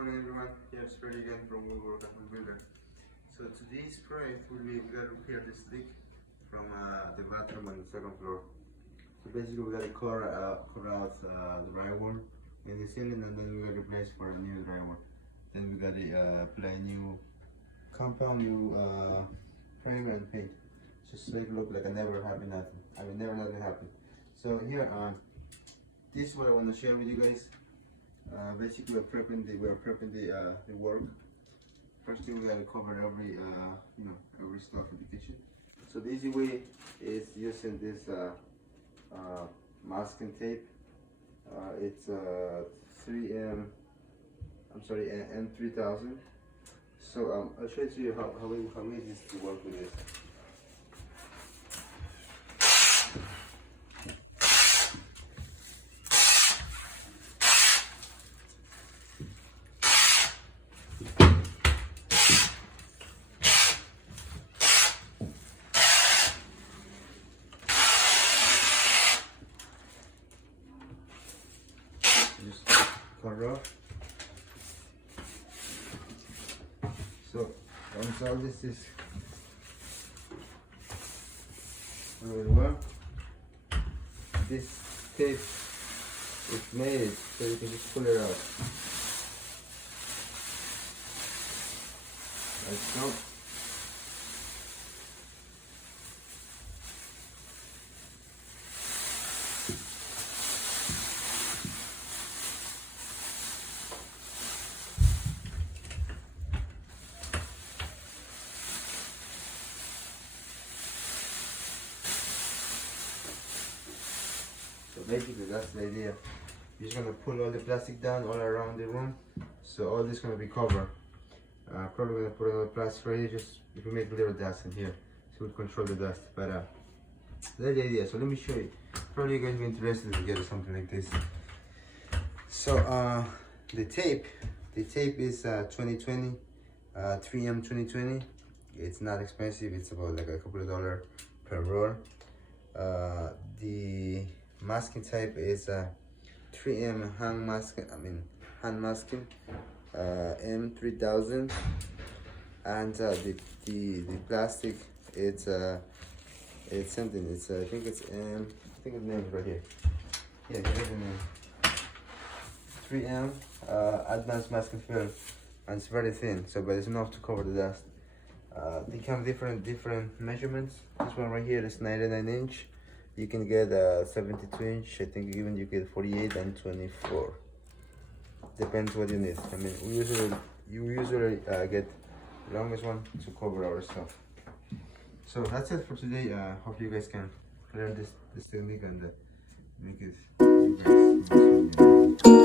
morning everyone, here's Freddy again from Woodwork and Builder. So today's project will be, we gotta repair this leak from the bathroom on the second floor. So basically we gotta cut out the drywall in the ceiling, and then we gotta replace for a new drywall. Then we gotta apply new compound, new frame and paint, just to make it look like I never happened nothing. I mean, never nothing happened. So here, this is what I want to share with you guys. Basically, we're prepping the work. First thing, we gotta cover every every stuff in the kitchen. So the easy way is using this masking tape. It's M3000. So I'll show it to you how easy it is to work with this. Just cut off. So once all this is really well, this tape is made so you can just pull it out like so. So basically that's the idea. You're just gonna pull all the plastic down all around the room, so all this is gonna be covered. Probably gonna put another plastic right here, just if we make a little dust in here, so we control the dust. But that's the idea. So let me show you. Probably you guys be interested in getting something like this. So the tape is 2020, 3M 2020. It's not expensive. It's about like a couple of dollars per roll. The masking tape is 3M hand masking, M3000, and the plastic it's something. I think the name is right here. Yeah, here's the name. 3M advanced masking film, and it's very thin, so but it's enough to cover the dust. They come different measurements. This one right here is 99 inch. You can get 72 inch. I think even you get 48 and 24. Depends what you need. I mean, you usually get the longest one to cover our stuff. So that's it for today. Hope you guys can learn this technique and make it you guys.